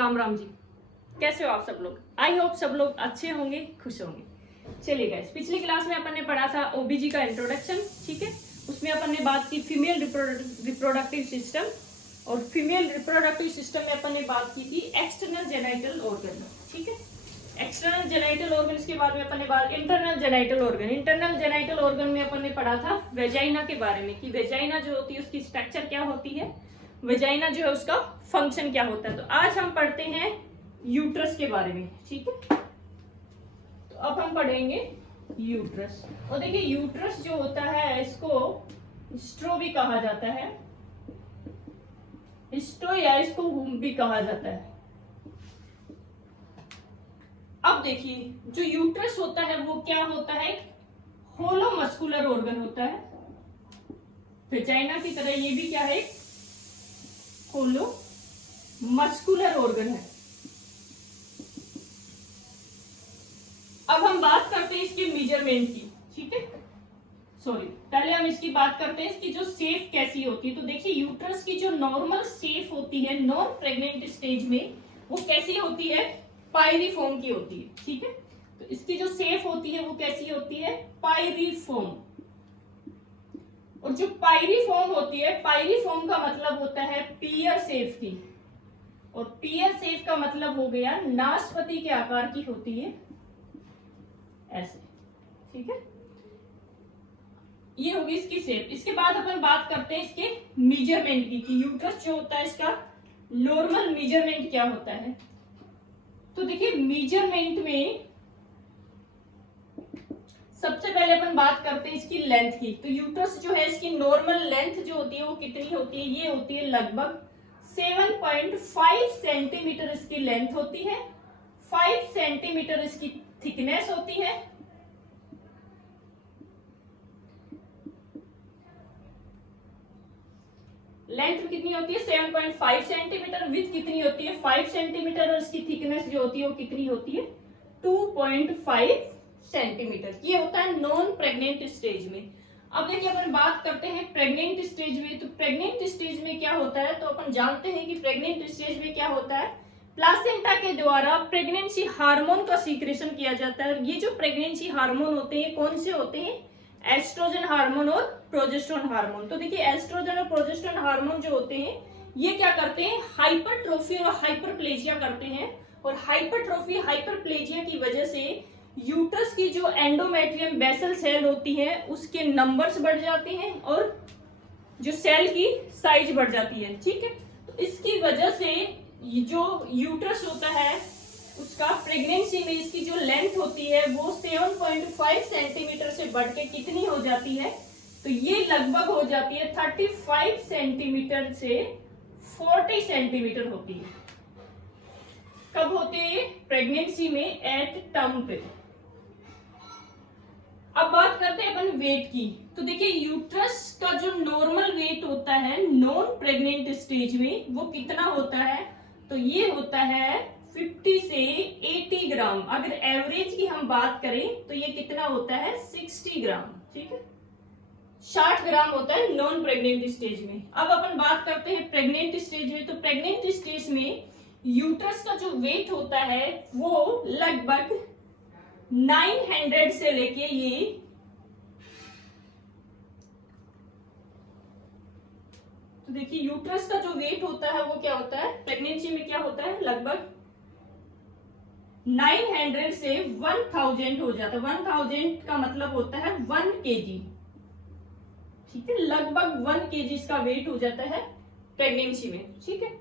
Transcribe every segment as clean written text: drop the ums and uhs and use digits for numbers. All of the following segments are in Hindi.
राम राम जी। कैसे हो आप सब लोग? आई होप सब लोग अच्छे होंगे, खुश होंगे। चलिए गाइस, पिछली क्लास में अपन ने पढ़ा था ओबीजी का इंट्रोडक्शन, ठीक है। उसमें अपन ने बात की फीमेल रिप्रोडक्टिव सिस्टम, और फीमेल रिप्रोडक्टिव सिस्टम में अपन ने बात की थी एक्सटर्नल जेनाइटल ऑर्गन, ठीक है। एक्सटर्नल जेनाइटल ऑर्गन के बाद में अपन ने बात internal genital organ. Internal genital organ में अपन ने पढ़ा था वेजाइना के बारे में कि वेजाइना जो होती है उसकी स्ट्रक्चर क्या होती है, वेजाइना जो है उसका फंक्शन क्या होता है। तो आज हम पढ़ते हैं यूट्रस के बारे में, ठीक है। तो अब हम पढ़ेंगे यूट्रस। और देखिए यूट्रस जो होता है इसको स्ट्रो भी कहा जाता है, स्ट्रो या इसको वूम भी कहा जाता है। अब देखिए जो यूट्रस होता है वो क्या होता है, होलो मस्कुलर ऑर्गन होता है। वेजाइना की तरह ये भी क्या है, होलो मस्कुलर ऑर्गन है। अब हम बात करते हैं इसके मेजरमेंट की, ठीक है। सॉरी, पहले हम इसकी बात करते हैं इसकी जो शेप कैसी होती है। तो देखिए यूट्रस की जो नॉर्मल शेप होती है नॉन प्रेग्नेंट स्टेज में, वो कैसी होती है, पायरीफॉर्म की होती है, ठीक है। तो इसकी जो शेप होती है वो कैसी होती है, पायरीफॉर्म। और जो पायरीफॉर्म होती है, पायरीफॉर्म का मतलब होता है पियर शेप की, और पियर शेप का मतलब हो गया नाशपाती के आकार की होती है, ऐसे, ठीक है। ये होगी इसकी शेप। इसके बाद अपन बात करते हैं इसके मेजरमेंट की कि यूट्रस जो होता है इसका नॉर्मल मेजरमेंट क्या होता है। तो देखिए मेजरमेंट में सबसे पहले अपन बात करते हैं इसकी लेंथ की। तो यूट्रस जो है इसकी नॉर्मल लेंथ जो होती है वो कितनी होती है, ये होती है लगभग 7.5 सेंटीमीटर इसकी लेंथ होती है, 5 सेंटीमीटर इसकी थिकनेस होती है। लेंथ कितनी होती है 7.5 सेंटीमीटर, विड्थ कितनी होती है 5 सेंटीमीटर, और इसकी थिकनेस जो होती है वो कितनी होती है 2.5 सेंटीमीटर। ये होता है नॉन प्रेग्नेंट स्टेज में। अब देखिए अपन बात करते हैं प्रेग्नेंट स्टेज में। तो प्रेग्नेंट स्टेज में क्या होता है, तो अपन जानते हैं कि प्रेग्नेंट स्टेज में क्या होता है, प्लासेंटा के द्वारा प्रेगनेंसी हार्मोन का सीक्रेशन किया जाता है। ये जो प्रेगनेंसी हार्मोन होते हैं कौन से होते हैं, एस्ट्रोजन हार्मोन और प्रोजेस्टेरोन हार्मोन। तो देखिए एस्ट्रोजन और प्रोजेस्टेरोन हार्मोन जो होते हैं ये क्या करते हैं, हाइपरट्रोफी और हाइपरप्लेजिया करते हैं। और हाइपरट्रोफी हाइपरप्लेजिया की वजह से यूट्रस की जो एंडोमेट्रियम बेसल सेल होती है उसके नंबर्स बढ़ जाते हैं और जो सेल की साइज बढ़ जाती है, ठीक है। तो इसकी वजह से जो यूट्रस होता है उसका प्रेगनेंसी में इसकी जो लेंथ होती है वो 7.5 सेंटीमीटर से बढ़ के कितनी हो जाती है, तो ये लगभग हो जाती है 35 सेंटीमीटर से 40 सेंटीमीटर होती है। कब होती है, प्रेगनेंसी में एट टर्म पे। अब बात करते हैं अपन वेट की। तो देखिए यूट्रस का जो नॉर्मल वेट होता है नॉन प्रेग्नेंट स्टेज में वो कितना होता है, तो ये होता है 50 से 80 ग्राम। अगर एवरेज की हम बात करें तो ये कितना होता है 60 ग्राम, ठीक है। 60 ग्राम होता है नॉन प्रेग्नेंट स्टेज में। अब अपन बात करते हैं प्रेग्नेंट स्टेज में। तो प्रेग्नेंट स्टेज में यूट्रस का जो वेट होता है वो लगभग 900 से लेके ये 'तो देखिए यूट्रस का जो वेट होता है वो क्या होता है प्रेगनेंसी में, क्या होता है लगभग 900 से 1000 हो जाता है। 1000 का मतलब होता है 1 kg, ठीक है। लगभग 1 kg इसका वेट हो जाता है प्रेगनेंसी में, ठीक है।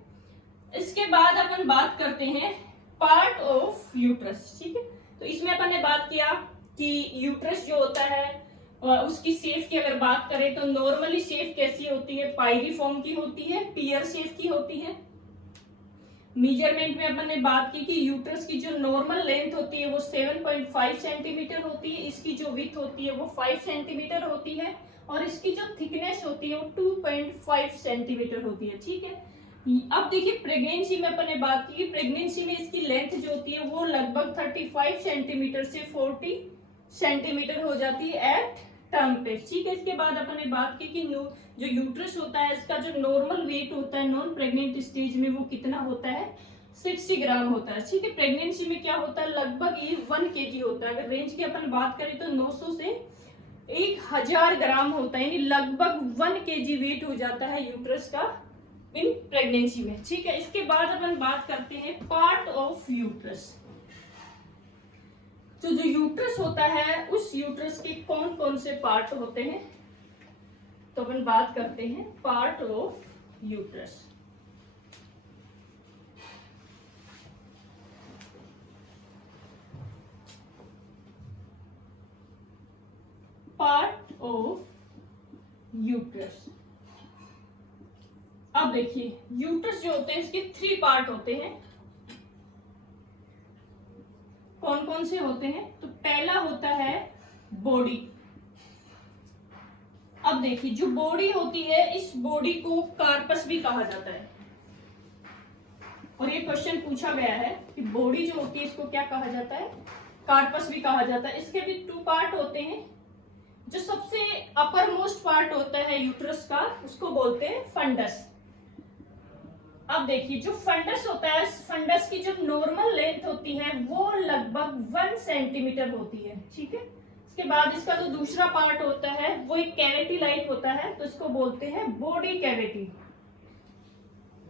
इसके बाद अपन बात करते हैं पार्ट ऑफ यूट्रस, ठीक है। तो इसमें अपन ने बात किया कि यूट्रस जो होता है उसकी शेप की अगर बात करें तो नॉर्मली शेप कैसी होती है, पायरीफॉर्म की होती है, पियर शेप की होती है। मेजरमेंट में अपन ने बात की कि यूट्रस की जो नॉर्मल लेंथ होती है वो 7.5 सेंटीमीटर होती है, इसकी जो विड्थ होती है वो 5 सेंटीमीटर होती है, और इसकी जो थिकनेस होती है वो 2.5 सेंटीमीटर होती है, ठीक है। अब देखिए प्रेगनेंसी में अपन ने बात की, प्रेगनेंसी में इसकी लेंथ जो होती है वो लगभग 35 सेंटीमीटर से 40 सेंटीमीटर हो जाती है एट टर्म पे, ठीक है। इसके बाद अपन ने बात की कि जो यूट्रस होता है इसका जो नॉर्मल वेट होता है नॉन प्रेग्नेंट स्टेज में वो कितना होता है 60 ग्राम होता है, ठीक है। प्रेगनेंसी में क्या होता है, लगभग ये 1 kg होता है। अगर रेंज की अपन बात करें तो 900 से 1000 ग्राम होता है, यानी लगभग 1 kg वेट हो जाता है यूट्रस का इन प्रेगनेंसी में, ठीक है। इसके बाद अपन बात करते हैं पार्ट ऑफ यूट्रस। तो जो यूट्रस होता है, उस यूट्रस के कौन कौन से पार्ट होते हैं, तो अपन बात करते हैं part of uterus. Part of uterus. अब देखिए यूट्रस जो होते हैं इसके 3 पार्ट होते हैं। कौन कौन से होते हैं, तो पहला होता है बॉडी। अब देखिए जो बॉडी होती है, इस बॉडी को कार्पस भी कहा जाता है। और ये क्वेश्चन पूछा गया है कि बॉडी जो होती है इसको क्या कहा जाता है, कार्पस भी कहा जाता है। इसके भी 2 पार्ट होते हैं। जो सबसे अपर मोस्ट पार्ट होता है यूट्रस का, उसको बोलते हैं फंडस। अब देखिए जो फंडस होता है, फंडस की जो नॉर्मल लेंथ होती है वो लगभग 1 सेंटीमीटर होती है, ठीक है। इसके बाद इसका जो दूसरा पार्ट होता है वो एक कैविटी लाइक होता है, तो इसको बोलते हैं बॉडी कैविटी।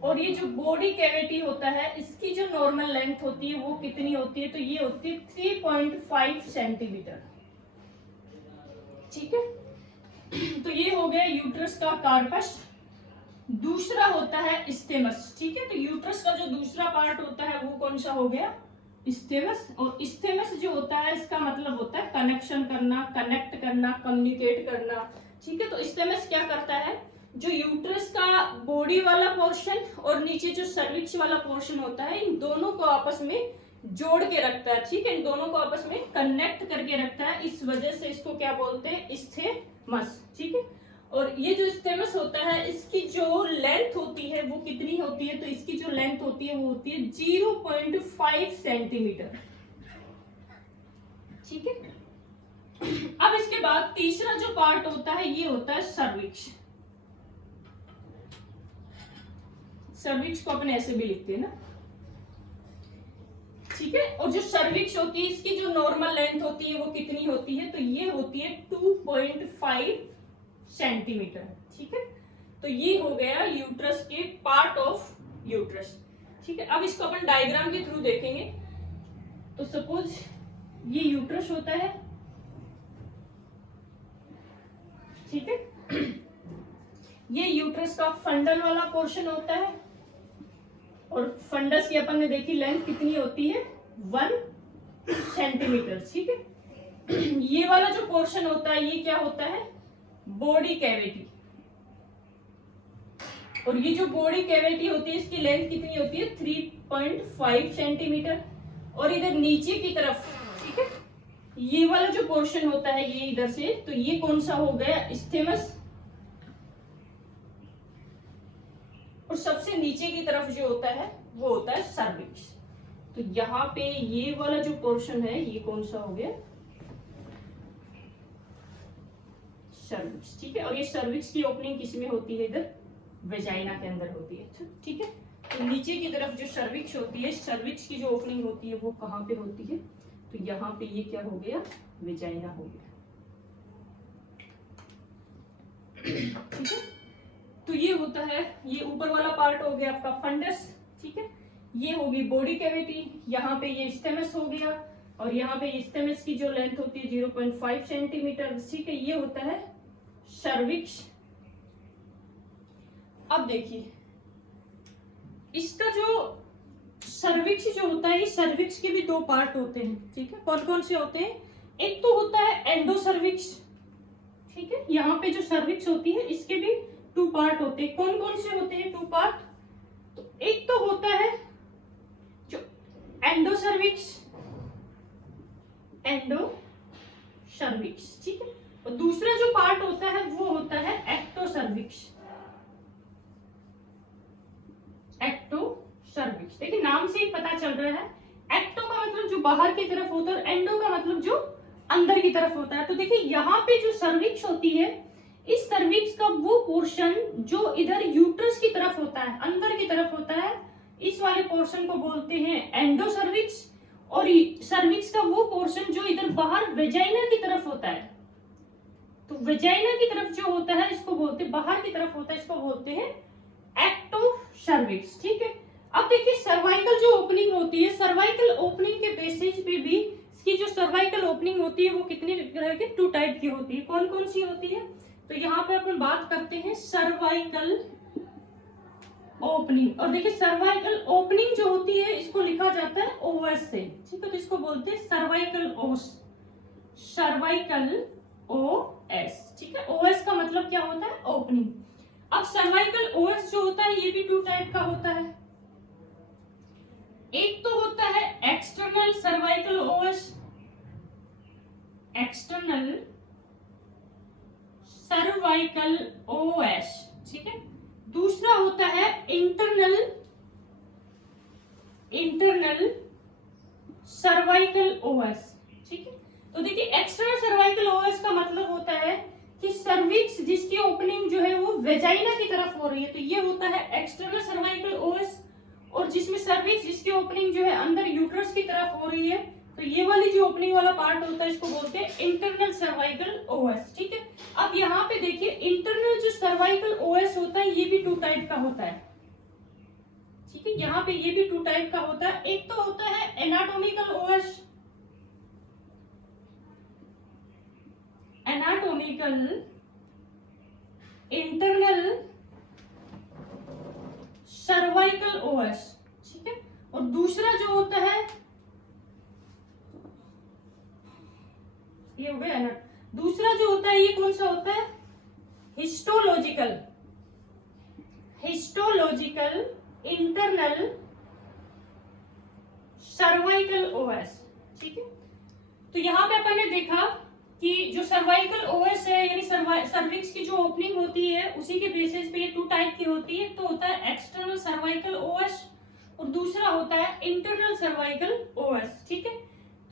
और ये जो बॉडी कैविटी होता है, इसकी जो नॉर्मल लेंथ होती है वो कितनी होती है, तो ये होती है 3.5 सेंटीमीटर, ठीक है। तो ये हो गया यूट्रस का कार्पस। दूसरा होता है स्टेमस, ठीक है। तो यूट्रस का जो दूसरा पार्ट होता है वो कौन सा हो गया, स्टेमस। और स्टेमस जो होता है इसका मतलब होता है कनेक्शन करना, कनेक्ट करना, कम्युनिकेट करना, ठीक है। तो स्टेमस क्या करता है, जो यूट्रस का बॉडी वाला पोर्शन और नीचे जो सर्विक्स वाला पोर्शन होता है, इन दोनों को आपस में जोड़ के रखता है, ठीक है। इन दोनों को आपस में कनेक्ट करके रखता है, इस वजह से इसको क्या बोलते हैं, स्टेमस, ठीक है। और ये जो स्टेमस होता है, इसकी जो लेंथ होती है वो कितनी होती है, तो इसकी जो लेंथ होती है वो होती है 0.5 सेंटीमीटर, ठीक है। अब इसके बाद तीसरा जो पार्ट होता है ये होता है सर्विक्स। सर्विक्स को अपन ऐसे भी लिखते हैं ना, ठीक है। और जो सर्विक्स होती है इसकी जो नॉर्मल लेंथ होती है वो कितनी होती है, तो ये होती है 2.5 सेंटीमीटर, ठीक है। तो ये हो गया यूट्रस के पार्ट ऑफ यूट्रस, ठीक है। अब इसको अपन डायग्राम के थ्रू देखेंगे। तो सपोज ये यूट्रस होता है, ठीक है। ये यूट्रस का फंडल वाला पोर्शन होता है, और फंडस की अपन ने देखी लेंथ कितनी होती है, 1 सेंटीमीटर, ठीक है। ये वाला जो पोर्शन होता है ये क्या होता है, बॉडी कैविटी। और ये जो बॉडी कैविटी होती है इसकी लेंथ कितनी होती है, 3.5 सेंटीमीटर। और इधर नीचे की तरफ, ठीक है, ये वाला जो पोर्शन होता है ये इधर से, तो ये कौन सा हो गया, स्टेमस। और सबसे नीचे की तरफ जो होता है वो होता है सर्विक्स। तो यहाँ पे ये वाला जो पोर्शन है ये कौन सा हो गया, सर्विक्स, ठीक है। और ये सर्विक्स की ओपनिंग किसमें होती है, इधर वेजाइना के अंदर होती है, ठीक है। तो नीचे की तरफ जो सर्विक्स होती है, सर्विक्स की जो ओपनिंग होती है वो कहाँ पे होती है, तो यहाँ पे ये क्या हो गया, वेजाइना हो गया, ठीक है। तो ये होता है, ये ऊपर वाला पार्ट हो गया आपका फंडस, ठीक है। ये होगी बॉडी कैविटी, यहाँ पे ये स्टेमस हो गया, और यहाँ पे स्टेमस की जो लेंथ होती है 0.5 सेंटीमीटर, ठीक है। ये होता है सर्विक्स। अब देखिए इसका जो सर्विक्स जो होता है, इस सर्विक्स के भी 2 पार्ट होते हैं, ठीक है। कौन कौन से होते हैं, एक तो होता है एंडोसर्विक्स, ठीक है। यहाँ पे जो सर्विक्स होती है इसके भी 2 पार्ट होते हैं। कौन कौन से होते हैं 2 पार्ट, तो एक तो होता है जो एंडोसर्विक्स, एंडोसर्विक्स, ठीक है। और दूसरा जो पार्ट होता है वो होता है एक्टोसर्विक्स, एक्टोसर्विक्स। देखिए नाम से ही पता चल रहा है, एक्टो का मतलब जो बाहर की तरफ होता है और एंडो का मतलब जो अंदर की तरफ होता है। तो देखिए यहाँ पे जो सर्विक्स होती है, इस सर्विक्स का वो पोर्शन जो इधर यूट्रस की तरफ होता है, अंदर की तरफ होता है, इस वाले पोर्शन को बोलते हैं एंडोसर्विक्स, और सर्विक्स का वो पोर्शन जो इधर बाहर वेजाइना की तरफ होता है, तो वेजाइना की तरफ जो होता है इसको बोलते हैं, बाहर की तरफ होता है इसको बोलते हैं एक्टोसर्विक्स। ठीक है, अब देखिए सर्वाइकल जो ओपनिंग होती है, सर्वाइकल ओपनिंग के बेसिस पे भी इसकी जो सर्वाइकल ओपनिंग होती है वो कितनी तरह की, 2 टाइप की होती है। कौन कौन सी होती है, तो यहाँ पे अपन बात करते हैं सर्वाइकल ओपनिंग। और देखिए सर्वाइकल ओपनिंग जो होती है इसको लिखा जाता है ओएस से। ठीक है, तो इसको बोलते हैं सर्वाइकल ओस, सर्वाइकल ओएस। ठीक है, ओएस का मतलब क्या होता है, ओपनिंग। अब सर्वाइकल ओएस जो होता है ये भी 2 टाइप का होता है। एक तो होता है external cervical OS, external cervical OS. ठीक है, दूसरा होता है इंटरनल सर्वाइकल ओएस। ठीक है, तो देखिए एक्सटर्नल सर्वाइकल ओएस का मतलब होता है कि सर्विक्स जिसकी ओपनिंग जो है वो वेजाइना की तरफ हो रही है, तो ये होता है एक्सटर्नल सर्वाइकल ओएस। और जिसमें सर्विक्स जिसकी ओपनिंग जो है अंदर यूट्रस की तरफ हो रही है, तो ये वाली जो ओपनिंग वाला पार्ट होता है इसको बोलते हैं इंटरनल सर्वाइकल ओएस। ठीक है, अब यहाँ पे देखिए इंटरनल जो सर्वाइकल ओएस होता है ये भी 2 टाइप का होता है। ठीक है, यहाँ पे ये भी 2 टाइप का होता है। एक तो होता है anatomical OS, anatomical internal cervical OS. ठीक है, और दूसरा जो होता है ये हो गया ना, दूसरा जो होता है ये कौन सा होता है, हिस्टोलॉजिकल इंटरनल सर्वाइकल ओएस। ठीक है, तो यहां पे अपन ने देखा कि जो सर्वाइकल ओएस है यानी सर्विक्स की जो ओपनिंग होती है उसी के बेसिस पे ये 2 टाइप की होती है। तो होता है एक्सटर्नल सर्वाइकल ओएस और दूसरा होता है इंटरनल सर्वाइकल ओएस। ठीक है,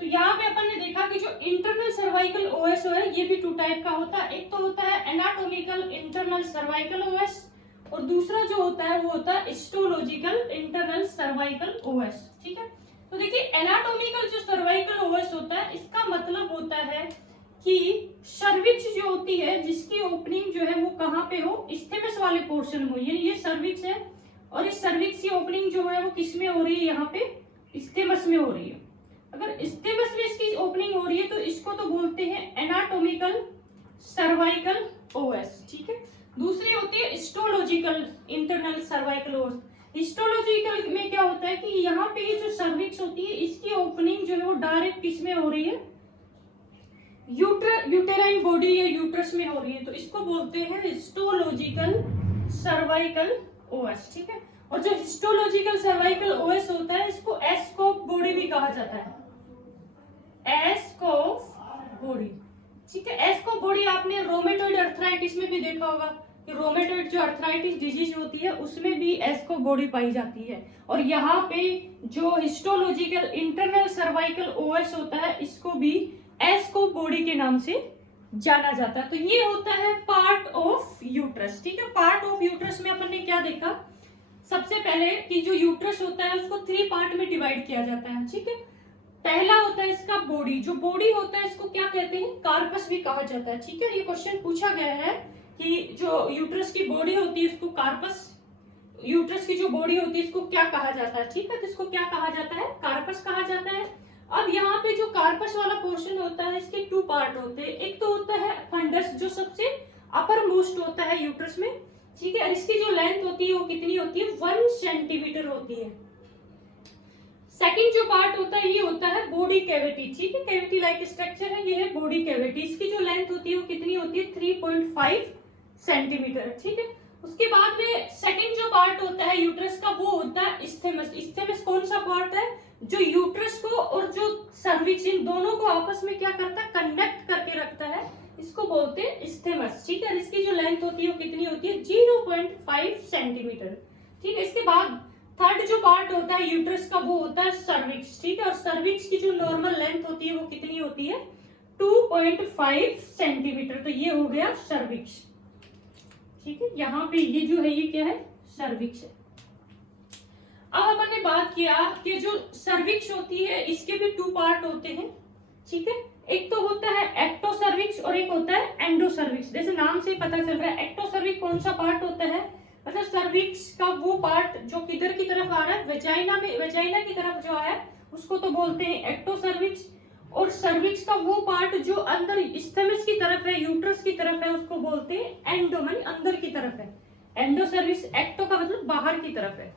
तो यहाँ पे अपन ने देखा कि जो इंटरनल सर्वाइकल ओएस है ये भी 2 टाइप का होता है। एक तो होता है एनाटॉमिकल इंटरनल सर्वाइकल ओएस और दूसरा जो होता है वो होता है हिस्टोलॉजिकल इंटरनल सर्वाइकल ओएस। ठीक है, तो देखिए एनाटॉमिकल जो सर्वाइकल ओएस होता है इसका मतलब होता है कि सर्विक्स जो होती है जिसकी ओपनिंग जो है वो कहाँ पे हो, इस्थेमस वाले पोर्शन में हो। यानी ये सर्विक्स है और इस सर्विक्स की ओपनिंग जो है वो किस में हो रही है, यहाँ पे इस्थेमस में हो रही है। अगर इस्थेमस में इसकी ओपनिंग हो रही है तो इसको तो बोलते हैं एनाटॉमिकल सर्वाइकल ओएस। ठीक है, दूसरी होती है histological internal cervical OS. Histological में क्या होता है कि यहाँ पे ये जो सर्विक्स होती है इसकी ओपनिंग जो है वो डायरेक्ट किस में हो रही है, यूटेराइन बॉडी या यूट्रस में हो रही है, तो इसको बोलते हैं हिस्टोलॉजिकल सर्वाइकल ओएस। ठीक है, और जो हिस्टोलॉजिकल सर्वाइकल ओएस होता है इसको एस्कोप बॉडी भी कहा जाता है, एस्कोप बॉडी। ठीक है, एस्कोप बॉडी आपने रोमेटॉइड अर्थराइटिस में भी देखा होगा कि रोमेटॉइड जो अर्थराइटिस डिजीज होती है उसमें भी एस्कोप बॉडी पाई जाती है। और यहाँ पे जो हिस्टोलॉजिकल इंटरनल सर्वाइकल ओएस होता है इसको भी एस्कोप बॉडी के नाम से जाना जाता है। तो ये होता है पार्ट ऑफ यूट्रस। ठीक है, पार्ट ऑफ यूट्रस में अपन ने क्या देखा, सबसे पहले कि जो यूट्रस होता है उसको 3 पार्ट में डिवाइड किया जाता है। ठीक है, पहला होता है इसका बॉडी, जो बॉडी होता है इसको क्या कहते हैं, कार्पस भी कहा जाता है। ठीक है, ये क्वेश्चन पूछा गया है कि जो यूट्रस की बॉडी होती है इसको कार्पस, यूट्रस की जो बॉडी होती है इसको क्या कहा जाता है। ठीक है, तो इसको क्या कहा जाता है, कार्पस कहा जाता है। अब यहाँ पे जो कार्पस वाला पोर्शन होता है इसके 2 पार्ट होते हैं। एक तो होता है फंडस जो सबसे अपर मोस्ट होता है यूट्रस में। ठीक है, इसकी जो लेंथ होती है वो कितनी होती है, 1 सेंटीमीटर होती है। सेकंड जो पार्ट होता है ये होता है बॉडी कैविटी। ठीक है, कैविटी लाइक स्ट्रक्चर है, ये है बॉडी कैविटी। इसकी जो लेंथ होती है वो कितनी होती है, 3.5 सेंटीमीटर। ठीक है, उसके बाद में सेकंड जो पार्ट होता है यूट्रस का वो होता है इस्थेमस। इस्थेमस कौन सा पार्ट है, जो यूट्रस को और जो सर्विक्स इन दोनों को आपस में क्या करता है, कनेक्ट करके रखता है, इसको बोलते हैं इस्थेमस। ठीक है, इसकी जो लेंथ होती है वो कितनी होती है, 0.5 सेंटीमीटर। ठीक है, इसके बाद थर्ड जो पार्ट होता है यूट्रस का वो होता है सर्विक्स। ठीक है, और सर्विक्स की जो नॉर्मल लेंथ होती है वो कितनी होती है, 2.5 सेंटीमीटर। तो ये हो गया सर्विक्स। ठीक है, यहाँ पे ये जो है ये क्या है, सर्विक्स है। अब अपन ने बात किया कि जो सर्विक्स होती है इसके भी 2 पार्ट होते हैं, ठीक है। एक तो होता है एक्टो सर्विक्स और एक होता है एंडो सर्विक्स। जैसे नाम से पता चल रहा है एक्टो सर्विक्स कौन सा पार्ट होता है, मतलब सर्विक्स का वो पार्ट जो किधर की तरफ आ रहा है, वेजाइना में, वेजाइना की तरफ जो है उसको तो बोलते हैं एक्टो सर्विक्स। और सर्विक्स का वो पार्ट जो अंदर स्टमक की तरफ है, यूट्रस की तरफ है, उसको बोलते हैं एंडो, माने अंदर की तरफ है। एंडो सर्विक्स, एक्टो का मतलब बाहर की तरफ है।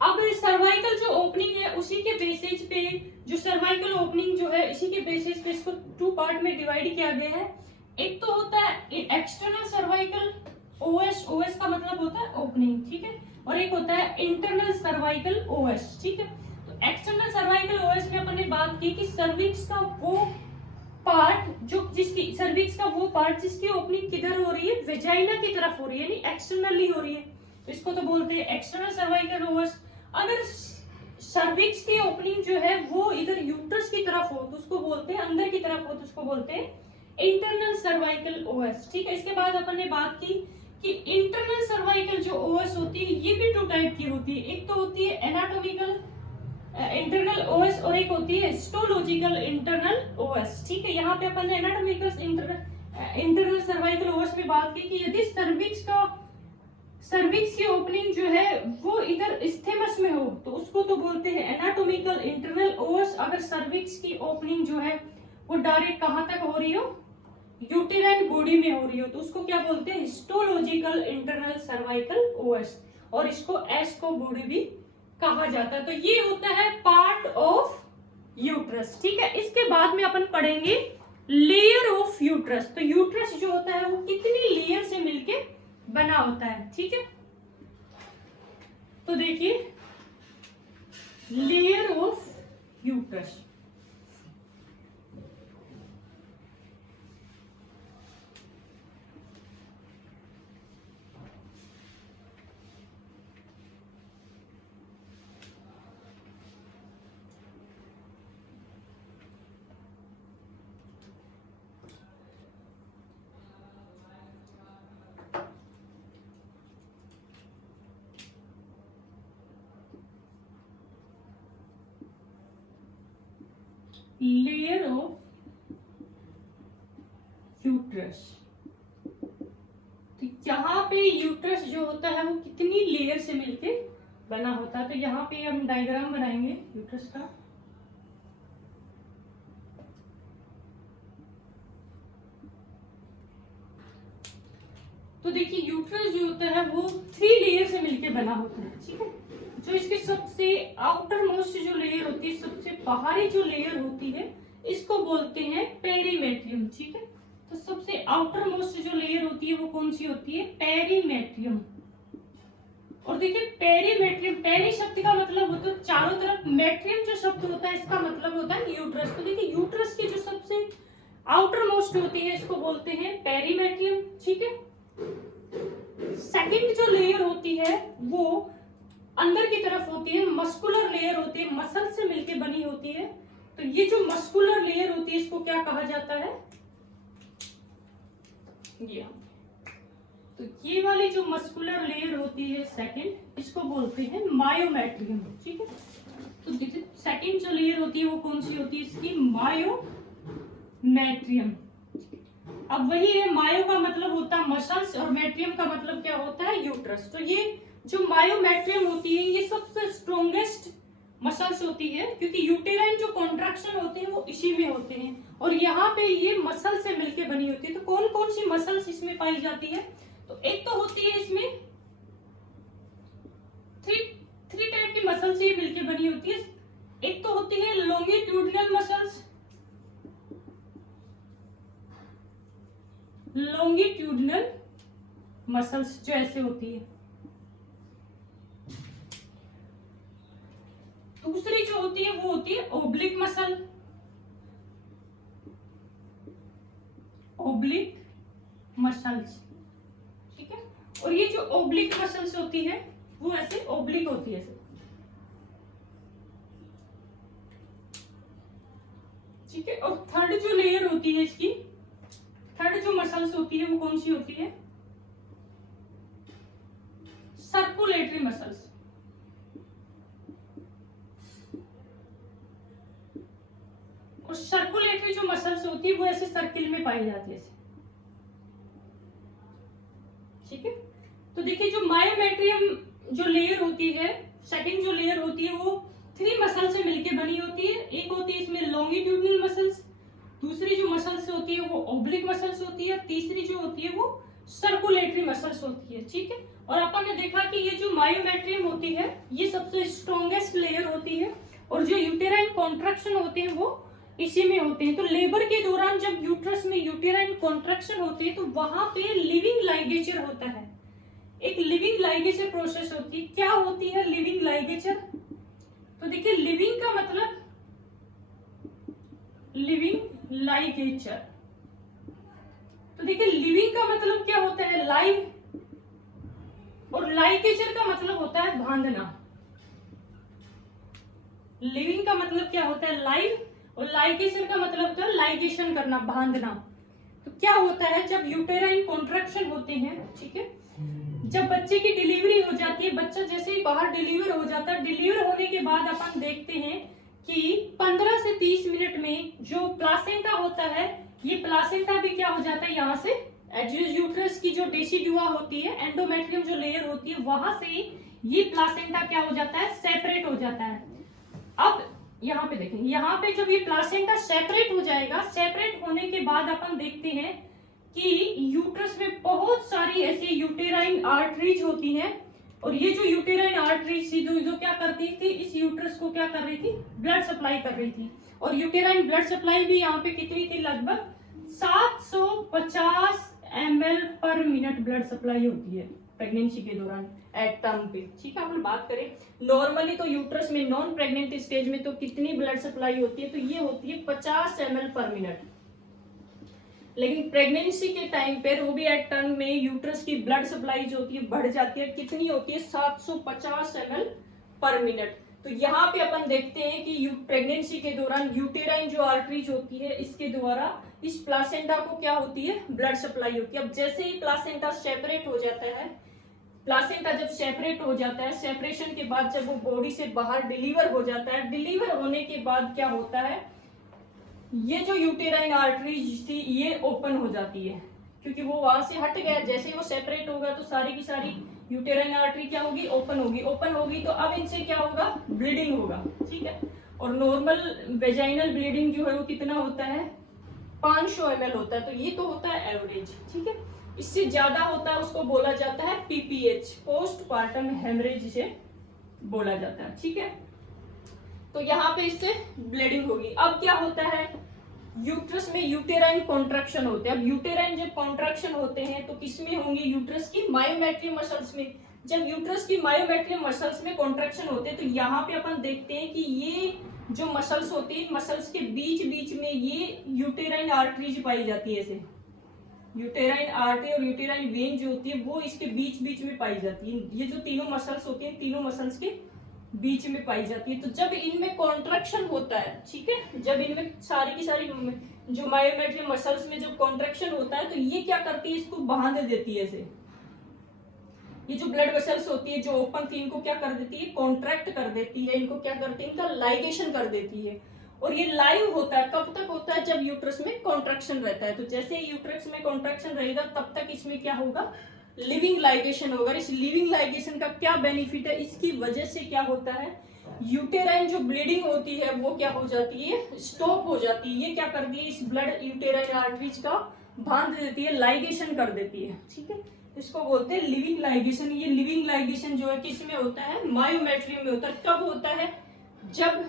अब सर्वाइकल जो ओपनिंग है उसी के बेसिस पे, जो सर्वाइकल ओपनिंग जो है इसी के बेसिस पे इसको 2 पार्ट में डिवाइड किया गया है। एक तो होता है एक्सटर्नल सर्वाइकल ओएस, ओएस का मतलब होता है ओपनिंग, ठीक है, और एक होता है इंटरनल सर्वाइकल ओएस, ठीक है। तो एक्सटर्नल सर्वाइकल ओएस में अपन ने बात की कि सर्विक्स का वो पार्ट जो जिसकी सर्विक्स का वो पार्ट जिसकी ओपनिंग किधर हो रही है, वेजाइना की तरफ हो रही है, यानी एक्सटर्नली हो रही है, तो इसको तो बोलते हैं एक्सटर्नल सर्वाइकल ओएस। अगर सर्विक्स की ओपनिंग जो है वो इधर यूट्रस की तरफ हो तो उसको बोलते हैं, अंदर की तरफ हो तो उसको बोलते हैं इंटरनल सर्वाइकल ओएस, ठीक है। इसके बाद अपन ने बात की कि इंटरनल सर्वाइकल जो ओएस होती है ये भी 2 टाइप की होती है। एक तो होती है एनाटॉमिकल इंटरनल ओएस और एक होती है हिस्टोलॉजिकल इंटरनल ओएस, ठीक है। यहाँ पे अपन ने एनाटॉमिकल इंटरनल सर्वाइकल ओएस में बात की कि यदि सर्विक्स की ओपनिंग जो है वो इधर स्टेमस में हो तो उसको तो बोलते हैं एनाटॉमिकल इंटरनल ओएस। अगर सर्विक्स की ओपनिंग जो है वो डायरेक्ट कहां तक हो रही हो, यूटेराइन बॉडी में हो रही हो, तो उसको क्या बोलते हैं, हिस्टोलॉजिकल इंटरनल सर्वाइकल ओएस, और इसको एस्को बॉडी भी कहा जाता है। तो ये होता है पार्ट ऑफ यूट्रस, ठीक है। इसके बाद में अपन पढ़ेंगे लेयर ऑफ यूट्रस। तो यूट्रस जो होता है वो कितनी लेयर से मिलके बना होता है, ठीक है। तो देखिए layer of uterus, layer of uterus. तो यहाँ पे यूट्रस जो होता है वो कितनी लेयर से मिलके बना होता है, तो यहाँ पे हम डायग्राम बनाएंगे यूट्रस का। तो देखिए यूट्रस जो होता है वो 3 लेयर से मिलके बना होता है, ठीक है। जो इसकी सबसे आउटर मोस्ट जो लेयर होती है, सबसे बाहरी जो लेयर होती है, इसको बोलते हैं पेरीमेट्रियम, ठीक है। तो सबसे आउटर मोस्ट जो लेयर होती है वो कौन सी होती है, पेरीमेट्रियम। और देखिए पेरीमेट्रियम, पेरी शब्द का मतलब होता है चारों तरफ, मेट्रियम जो शब्द होता है इसका मतलब होता है यूट्रस। तो देखिए यूट्रस की जो सबसे आउटर मोस्ट होती है इसको बोलते हैं पेरीमेट्रियम, ठीक है। सेकंड जो लेयर होती है वो अंदर की तरफ होती है, मस्कुलर लेयर होती है, मसल से मिलके बनी होती है। तो ये जो मस्कुलर लेयर होती है इसको क्या कहा जाता है, तो ये वाली जो मस्कुलर लेयर होती है सेकंड, इसको बोलते हैं मायोमेट्रियम, ठीक है। तो सेकंड जो लेयर होती है वो कौन सी होती है इसकी, मायोमेट्रियम। अब वही है, मायो का मतलब होता है मसल्स और मेट्रियम का मतलब क्या होता है, यूट्रस। तो ये जो मायोमेट्रियम होती है ये सबसे स्ट्रॉन्गेस्ट मसल्स होती है, क्योंकि यूटेराइन जो कॉन्ट्रैक्शन होते हैं वो इसी में होते हैं, और यहाँ पे ये मसल से मिलके बनी होती है। तो कौन कौन सी मसल्स इसमें पाई जाती है, तो एक तो होती है इसमें थ्री टाइप की मसल से ये मिलके बनी होती है। एक तो होती है लॉन्गिट्यूडिनल मसल्स, लॉन्गिट्यूडिनल मसल्स जो ऐसे होती है। दूसरी जो होती है वो होती है ओब्लिक मसल, ओब्लिक मसल्स, ठीक है। और ये जो ओब्लिक मसल्स होती है वो ऐसे ओब्लिक होती है ऐसे, ठीक है। और थर्ड जो लेयर होती है इसकी, थर्ड जो मसल्स होती है वो कौन सी होती है, सर्कुलेटरी मसल्स, सर्कुलेटरी जो मसल्स होती है वो ऐसे सर्किल में पाई जाती है, ठीक है। तो देखिए जो मायोमेट्रियम जो लेयर होती है, सेकंड जो लेयर होती है वो 3 मसल से मिलके बनी होती है। एक होती है इसमें लॉन्गिट्यूडनल मसल्स, दूसरी जो मसल्स होती है वो ऑब्लिक मसल्स होती है, तीसरी जो होती है वो सर्कुलेटरी मसल्स होती है, ठीक है। और अपन ने देखा कि ये जो मायोमेट्रियम होती है ये सबसे स्ट्रॉन्गेस्ट लेयर होती है, और जो यूटेराइन कॉन्ट्रैक्शन होते हैं वो इसी में होते हैं। तो लेबर के दौरान जब यूट्रस में यूटेराइन कॉन्ट्रैक्शन होती है तो वहां पे लिविंग लाइगेचर होता है, एक लिविंग लाइगेचर प्रोसेस होती है। क्या होती है लिविंग लाइगेचर? तो देखिए लिविंग का मतलब, लिविंग लाइगेचर, तो देखिए लिविंग का मतलब क्या होता है? लाइव, और लाइगेचर का मतलब होता है बांधना। लिविंग का मतलब क्या होता है? लाइव, और लाइगेचर का मतलब होता है लाइगेशन करना, बांधना। तो क्या होता है जब यूटेराइन कॉन्ट्रैक्शन होते हैं, ठीक है, जब बच्चे की डिलीवरी हो जाती है, बच्चा जैसे ही बाहर डिलीवर हो जाता है, डिलीवर होने के बाद अपन देखते हैं कि 15 से 30 मिनट में जो प्लासेंटा होता है, ये प्लासेंटा भी क्या हो जाता है, यहाँ से यूट्रस की जो डेसिडुआ होती है, एंडोमेट्रियम जो लेयर होती है, वहां से ये प्लासेंटा क्या हो जाता है? सेपरेट हो जाता है। अब यहाँ पे देखें, यहाँ पे जब ये प्लासेंटा सेपरेट हो जाएगा, सेपरेट होने के बाद अपन देखते हैं कि यूट्रस में बहुत सारी ऐसी यूटेराइन आर्टरीज होती हैं, और ये जो यूटेराइन आर्टरीज थी जो क्या करती थी, इस यूट्रस को क्या कर रही थी? ब्लड सप्लाई कर रही थी। और यूटेराइन ब्लड सप्लाई भी यहाँ पे कितनी थी? लगभग 750 ml पर मिनट ब्लड सप्लाई होती है प्रेगनेंसी के दौरान एट टर्म पे, ठीक है। अपन बात करें नॉर्मली तो यूट्रस में नॉन प्रेग्नेंट स्टेज में तो कितनी ब्लड सप्लाई होती है? तो ये होती है 50 ml पर मिनट, लेकिन प्रेगनेंसी के टाइम पे वो भी एट टर्म में यूट्रस की ब्लड सप्लाई जो होती है बढ़ जाती है, कितनी होती है? 750 ml पर मिनट। तो यहाँ पे अपन देखते हैं कि प्रेगनेंसी के दौरान यूटेराइन जो आर्टरीज होती है इसके द्वारा इस प्लासेंटा को क्या होती है? ब्लड सप्लाई होती है। अब जैसे ही प्लासेंटा सेपरेट हो जाता है, प्लासेंटा जब सेपरेट हो जाता है, सेपरेशन के बाद जब वो बॉडी से बाहर डिलीवर हो जाता है, डिलीवर होने के बाद क्या होता है? ये जो यूटेराइन आर्टरीज थी ये ओपन हो जाती है, क्योंकि वो वहां से हट गया। जैसे ही वो सेपरेट होगा तो सारी की सारी यूटेराइन आर्टरी क्या होगी? ओपन होगी। ओपन होगी तो अब इनसे क्या होगा? ब्लीडिंग होगा, ठीक है। और नॉर्मल वेजाइनल ब्लीडिंग जो है वो कितना होता है? 500 ml होता है। तो ये तो होता है एवरेज, ठीक है। इससे ज्यादा होता है उसको बोला जाता है पीपीएच, पोस्ट पार्टम हेमरेज जिसे बोला जाता है, ठीक है। तो यहाँ पे इससे ब्लीडिंग होगी। अब क्या होता है? यूट्रस में यूटेराइन कॉन्ट्रैक्शन होते हैं। अब यूटेराइन जब कॉन्ट्रैक्शन होते हैं तो किसमें होंगे? यूट्रस की मायोमेट्रियम मसल्स में। जब यूट्रस की मायोमेट्रियम मसल्स में कॉन्ट्रैक्शन होते हैं तो यहाँ पे अपन देखते हैं कि ये जो मसल्स होती है, मसल्स के बीच बीच में ये यूटेराइन आर्टरीज पाई जाती है। ऐसे यूटेराइन आर्टरी और यूटेराइन वेन जो होती है वो इसके बीच बीच में पाई जाती है। ये जो तीनों मसल्स होती है, तीनों मसल्स के बीच में पाई जाती है। तो जब इनमें कॉन्ट्रैक्शन होता है, ठीक है, जब इनमें सारी की सारी जो मायोमेट्रियम मसल्स में जब कॉन्ट्रैक्शन होता है तो ये क्या करती है? इसको बांध देती है। ऐसे ये जो ब्लड वेसल्स होती है जो ओपन थी, इनको क्या कर देती है? कॉन्ट्रैक्ट कर देती है। इनको क्या करती है? इनका लाइगेशन कर देती है। और ये लाइव होता है, कब तक होता है? जब यूट्रस में कॉन्ट्रैक्शन रहता है। तो जैसे ही यूट्रस में कॉन्ट्रैक्शन रहेगा तब तक इसमें क्या होगा? लिविंग लाइगेशन होगा। इस लिविंग लाइगेशन का क्या बेनिफिट है? इसकी वजह से क्या होता है? यूटेराइन जो ब्लीडिंग होती है वो क्या हो जाती है? स्टॉप हो जाती है। ये क्या करती है? इस ब्लड यूटेराइन आर्टरीज का बांध देती है, लाइगेशन कर देती है, ठीक है। इसको बोलते हैं लिविंग लाइगेशन। ये लिविंग लाइगेशन जो है किस में होता है? मायोमेट्रियम में होता है। कब होता है? जब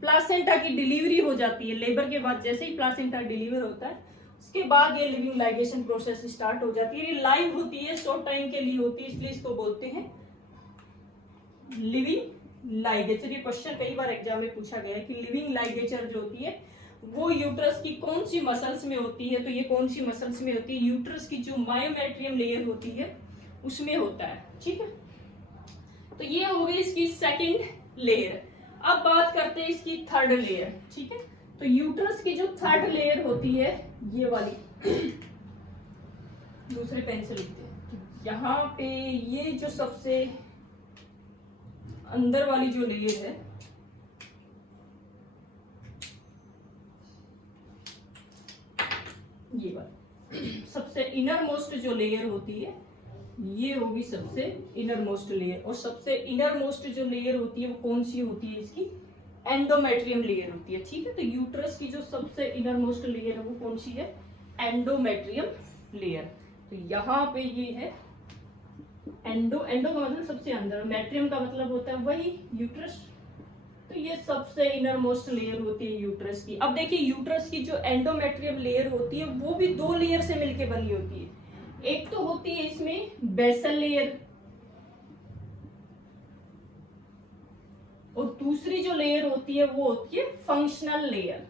प्लासेंटा की डिलीवरी हो जाती है। लेबर के बाद जैसे ही प्लासेंटा डिलीवर होता है उसके बाद ये लिविंग लाइगेशन प्रोसेस स्टार्ट हो जाती है। ये लाइव होती है, शॉर्ट टाइम के लिए होती है, इसलिए इसको बोलते हैं लिविंग लाइगेचर। ये क्वेश्चन कई बार एग्जाम में पूछा गया है कि लिविंग लाइगेचर जो होती है वो यूट्रस की कौन सी मसल्स में होती है? तो ये कौन सी मसल्स में होती है? यूट्रस की जो मायोमेट्रियम लेयर होती है उसमें होता है, ठीक है। तो ये हो गई इसकी सेकंड लेयर। अब बात करते हैं इसकी थर्ड लेयर, ठीक है। तो यूट्रस की जो थर्ड लेयर होती है ये वाली, दूसरे पेन से लिखते हैं। यहाँ पे ये जो सबसे अंदर वाली जो लेयर है ये वाली सबसे इनर मोस्ट जो लेयर होती है ये होगी सबसे इनर मोस्ट लेयर, और सबसे इनर मोस्ट जो लेयर होती है वो कौन सी होती है, इसकी एंडोमेट्रियम लेयर होती है। ठीक है, तो यूट्रस की जो सबसे इनर मोस्ट लेयर है वो कौन सी है, एंडोमेट्रियम लेयर। तो यहाँ पे ये है एंडो, एंडो का मतलब सबसे अंदर, मैट्रियम का मतलब होता है वही यूट्रस। तो ये सबसे इनर मोस्ट लेयर होती है यूट्रस की। अब देखिए यूट्रस की जो एंडोमेट्रियम लेयर होती है वो भी दो लेयर से मिलकर बनी होती है। एक तो होती है इसमें बेसल लेयर, और दूसरी जो लेयर होती है वो होती है फंक्शनल लेयर।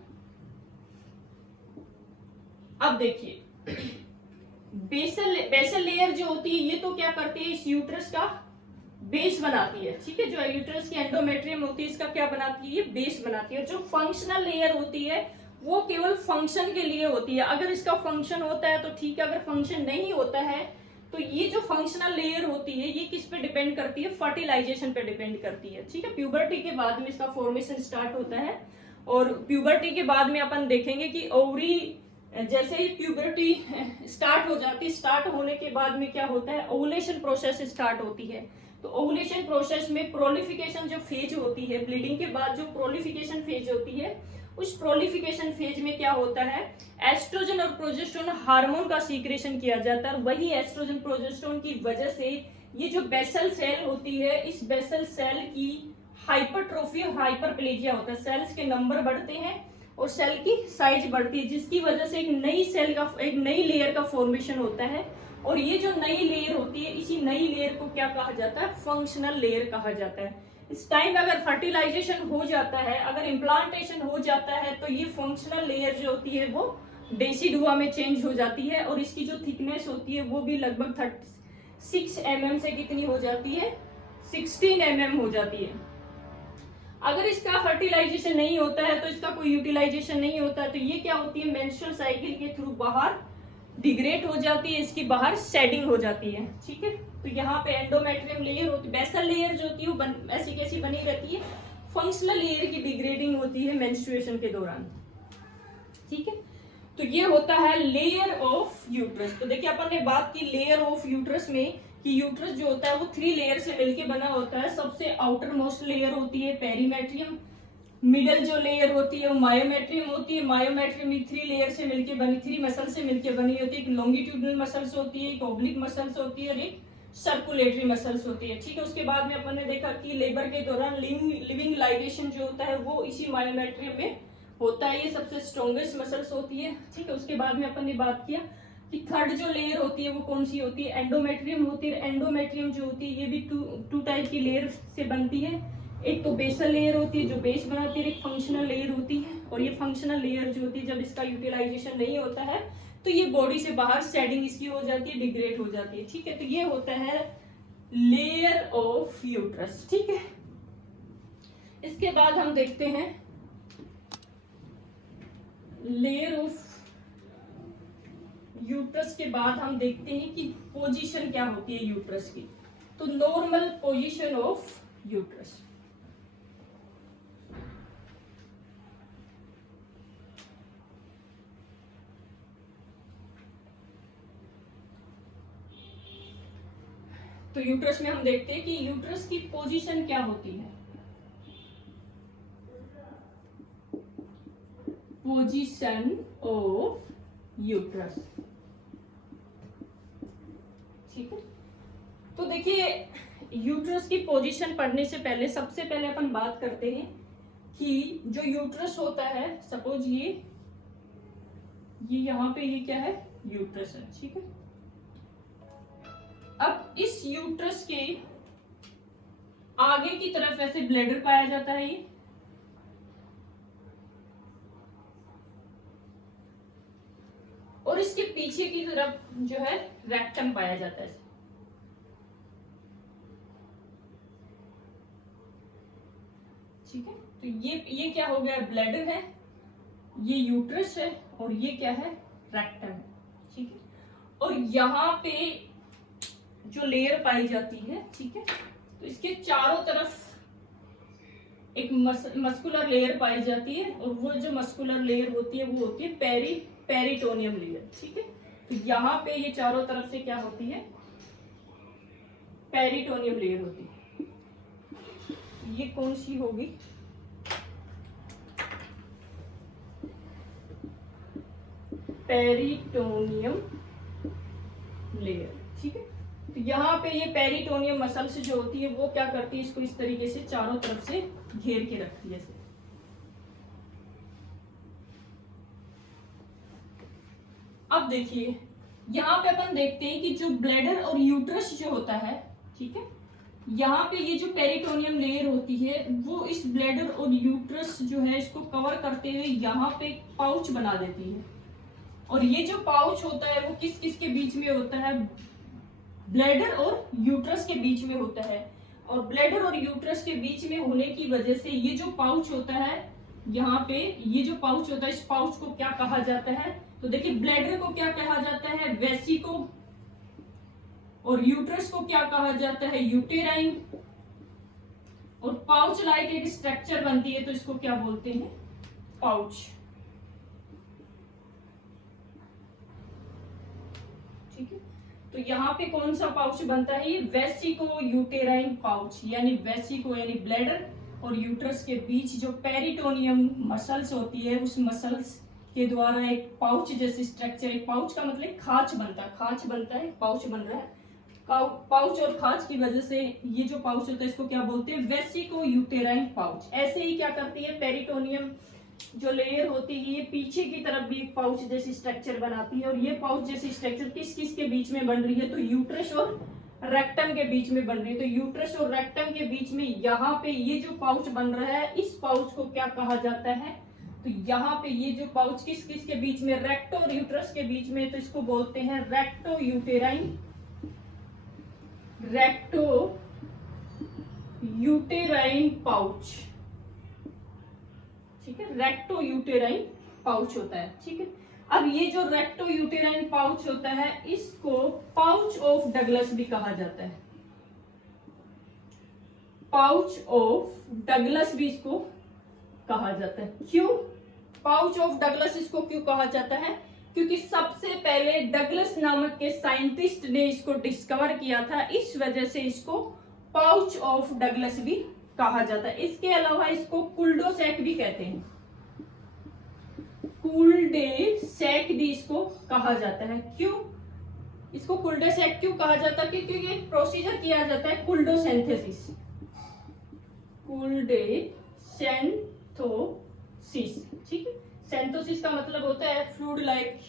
अब देखिए बेसल लेयर जो होती है ये तो क्या करती है, इस यूट्रस का बेस बनाती है। ठीक है, जो यूट्रस की एंडोमेट्रियम होती है इसका क्या बनाती है, ये बेस बनाती है। जो फंक्शनल लेयर होती है वो केवल फंक्शन के लिए होती है। अगर इसका फंक्शन होता है तो ठीक है, अगर फंक्शन नहीं होता है तो ये जो फंक्शनल लेयर होती है ये किस पे डिपेंड करती है, फर्टिलाइजेशन पे डिपेंड करती है। ठीक है, प्यूबर्टी के बाद में इसका फॉर्मेशन स्टार्ट होता है, और प्यूबर्टी के बाद में अपन देखेंगे कि ओवरी जैसे ही प्यूबर्टी स्टार्ट हो जाती है, स्टार्ट होने के बाद में क्या होता है, ओवुलेशन प्रोसेस स्टार्ट होती है। तो ओवुलेशन प्रोसेस में प्रोलिफिकेशन जो फेज होती है, ब्लीडिंग के बाद जो प्रोलिफिकेशन फेज होती है, उस प्रोलिफिकेशन फेज में क्या होता है, एस्ट्रोजन और प्रोजेस्टेरोन हार्मोन का सीक्रेशन किया जाता है। और वही एस्ट्रोजन प्रोजेस्टेरोन की वजह से ये जो बेसल सेल होती है, इस बेसल सेल की हाइपरट्रोफी और हाइपरप्लेजिया होता है। सेल्स के नंबर बढ़ते हैं और सेल की साइज बढ़ती है, जिसकी वजह से एक नई सेल का, एक नई लेयर का फॉर्मेशन होता है। और ये जो नई लेयर होती है, इसी नई लेयर को क्या कहा जाता है, फंक्शनल लेयर कहा जाता है। इस टाइम अगर फर्टिलाइजेशन हो जाता है, अगर इम्प्लांटेशन हो जाता है, तो ये फंक्शनल लेयर जो होती है वो डेसिडुआ में चेंज हो जाती है, और इसकी जो थिकनेस होती है वो भी लगभग 36 mm से कितनी हो जाती है, 16 mm हो जाती है। अगर इसका फर्टिलाइजेशन नहीं होता है तो इसका कोई यूटिलाइजेशन नहीं होता है, तो ये क्या होती है, मेंस्ट्रुअल साइकिल के थ्रू बाहर डिग्रेड हो जाती है, इसकी बाहर शेडिंग हो जाती है। ठीक है, तो यहाँ पे एंडोमेट्रियम लेयर होती है, बेसल लेयर जो होती है वो ऐसी कैसी बनी रहती है, फंक्शनल लेयर की डिग्रेडिंग होती है मेंस्ट्रुएशन के दौरान। ठीक है, तो ये होता है लेयर ऑफ यूट्रस। तो देखिए अपन ने बात की लेयर ऑफ यूट्रस में कि यूट्रस जो होता है वो 3 लेयर से मिलके बना होता है। सबसे आउटर मोस्ट लेयर होती है पेरीमेट्रियम, मिडल जो लेयर होती है वो मायोमेट्रियम होती है। मायोमेट्रियम 3 लेयर से मिलके बनी, 3 मसल से मिलके बनी होती है। एक लॉन्गिट्यूडनल मसल्स होती है, एक ऑब्लिक मसल्स होती है, और एक सर्कुलेटरी मसल्स होती है। ठीक है, उसके बाद में अपन ने देखा कि लेबर के दौरान लिविंग लाइगेशन जो होता है वो इसी मायोमेट्रियम में होता है, ये सबसे स्ट्रॉन्गेस्ट मसल्स होती है। ठीक है, उसके बाद में अपन ने बात किया कि थर्ड जो लेयर होती है वो कौन सी होती है, एंडोमेट्रियम होती है। एंडोमेट्रियम जो होती है ये भी टू टाइप की लेयर से बनती है। एक तो बेसल लेयर होती है जो बेस बनाती है, एक फंक्शनल लेयर होती है। और ये फंक्शनल लेयर जो होती है जब इसका यूटिलाइजेशन नहीं होता है तो ये बॉडी से बाहर शेडिंग इसकी हो जाती है, डिग्रेड हो जाती है। ठीक है, तो ये होता है लेयर ऑफ यूट्रस। ठीक है, इसके बाद हम देखते हैं लेयर ऑफ यूट्रस के बाद हम देखते हैं कि पोजीशन क्या होती है यूट्रस की। तो नॉर्मल पोजीशन ऑफ यूट्रस, तो यूट्रस में हम देखते हैं कि यूट्रस की पोजीशन क्या होती है। पोजीशन ऑफ यूट्रस, ठीक है। तो देखिए यूट्रस की पोजीशन पढ़ने से पहले सबसे पहले अपन बात करते हैं कि जो यूट्रस होता है, सपोज ये यहाँ पे ये क्या है, यूट्रस है। ठीक है, अब इस यूट्रस के आगे की तरफ ऐसे ब्लैडर पाया जाता है ये, और इसके पीछे की तरफ जो है रेक्टम पाया जाता है। ठीक है, तो ये क्या हो गया, ब्लैडर है, ये यूट्रस है, और ये क्या है, रेक्टम है। ठीक है, और यहाँ पे जो लेयर पाई जाती है, ठीक है, तो इसके चारों तरफ एक मस्कुलर लेयर पाई जाती है, और वो जो मस्कुलर लेयर होती है वो होती है पेरिटोनियम लेयर। ठीक है, तो यहाँ पे ये चारों तरफ से क्या होती है, पेरिटोनियम लेयर होती है। ये कौन सी होगी, पेरिटोनियम लेयर। ठीक है, तो यहाँ पे ये पेरिटोनियम मसल्स जो होती है वो क्या करती है, इसको इस तरीके से चारों तरफ से घेर के रखती है इसे। अब देखिए यहाँ पे अपन देखते हैं कि जो ब्लैडर और यूट्रस जो होता है, ठीक है, यहाँ पे ये जो पेरिटोनियम लेयर होती है वो इस ब्लैडर और यूट्रस जो है इसको कवर करते हुए यहाँ पे एक पाउच बना देती है। और ये जो पाउच होता है वो किस किस के बीच में होता है, ब्लैडर और यूट्रस के बीच में होता है। और ब्लैडर और यूट्रस के बीच में होने की वजह से ये जो पाउच होता है, यहाँ पे ये जो पाउच होता है, इस पाउच को क्या कहा जाता है, तो देखिए ब्लैडर को क्या कहा जाता है, वेसिको, और यूट्रस को क्या कहा जाता है, यूटेराइन। और पाउच लाइक एक स्ट्रक्चर बनती है तो इसको क्या बोलते हैं, पाउच। ठीक है, तो यहाँ पे कौन सा पाउच बनता है, ये वेसिको यूटेराइन पाउच, यानी वेसिको यानी ब्लैडर और यूट्रस के बीच जो पेरिटोनियम मसल्स होती है उस मसल्स के द्वारा एक पाउच जैसी स्ट्रक्चर, एक पाउच का मतलब खांच बनता है, खांच बनता है, पाउच बन रहा है। पाउच और खांच की वजह से ये जो पाउच होता है इसको क्या बोलते हैं, वेसिको यूटेराइन पाउच। ऐसे ही क्या करती है पेरिटोनियम जो लेयर होती है ये पीछे की तरफ भी एक पाउच जैसी स्ट्रक्चर बनाती है। और ये पाउच जैसी स्ट्रक्चर किस किस के बीच में बन रही है, तो यूट्रस और रेक्टम के बीच में बन रही है। तो यूट्रस और रेक्टम के बीच में यहाँ पे ये जो पाउच बन रहा है इस पाउच को क्या कहा जाता है, तो यहाँ पे ये जो पाउच किस किस के बीच में, रेक्टो और यूट्रस के बीच में, तो इसको बोलते हैं recto uterine, recto uterine pouch. ठीक है, रेक्टो यूटेराइन पाउच होता है। ठीक है, अब ये जो रेक्टो यूटेराइन पाउच होता है इसको पाउच ऑफ डगलस भी कहा जाता है, पाउच ऑफ डगलस भी इसको कहा जाता है। क्यों पाउच ऑफ डगलस इसको क्यों कहा जाता है, क्योंकि सबसे पहले डगलस नामक के साइंटिस्ट ने इसको डिस्कवर किया था, इस वजह से इसको पाउच ऑफ डगलस भी कहा जाता है। इसके अलावा इसको कुल्डोसैक भी कहते हैं, कुल्डेसैक भी इसको कहा जाता है। क्यों इसको कुल्डेसैक क्यों कहा जाता है, क्योंकि ये प्रोसीजर किया जाता है कुल्डोसिंथेसिस, कुल्डेसेंथोसिस। ठीक है, सेंथोसिस का मतलब होता है फ्लूइड लाइक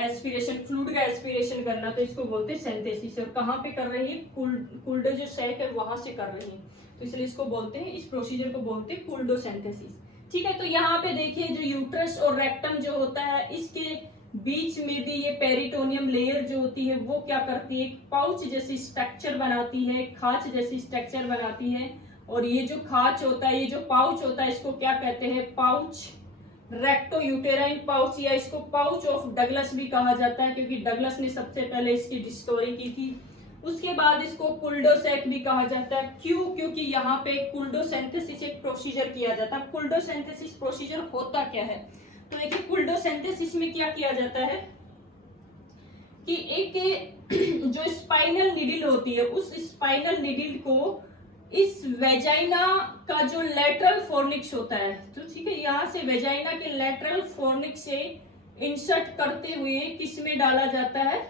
एस्पिरेशन, फ्लूइड का एस्पिरेशन करना, तो इसको बोलते हैं सिंथेसिस। और कहाँ पे कर रही है, कुल्डो जो सैक है वहां से कर रही है, तो इसलिए इसको बोलते हैं, इस प्रोसीजर को बोलते हैं कुल्डोसिंथेसिस। ठीक है, तो यहाँ पे देखिए जो यूट्रस और रेक्टम जो होता है इसके बीच में भी ये पेरिटोनियम लेयर जो होती है वो क्या करती है, पाउच जैसी स्ट्रक्चर बनाती है, खांच जैसी स्ट्रक्चर बनाती है। और ये जो खांच होता है, ये जो पाउच होता है इसको क्या कहते हैं, पाउच, रेक्टो यूटेराइन पाउच, या इसको पाउच ऑफ डगलस भी कहा जाता है क्योंकि डगलस ने सबसे पहले इसकी डिस्कवरी की थी। उसके बाद इसको कुल्डोसैक भी कहा जाता है। क्यों, क्योंकि यहाँ पे कुल्डोसिंथेसिस एक प्रोसीजर किया जाता है। कुल्डोसिंथेसिस प्रोसीजर होता क्या है, तो देखिए कुल्डोसिंथेसिस में क्या किया जाता है कि एक जो स्पाइनल निडिल होती है उस स्पाइनल निडिल को इस वेजाइना का जो लेटरल फोर्निक्स होता है, तो ठीक है, यहाँ से वेजाइना के लेटरल फोर्निक्स से इंसर्ट करते हुए किस में डाला जाता है,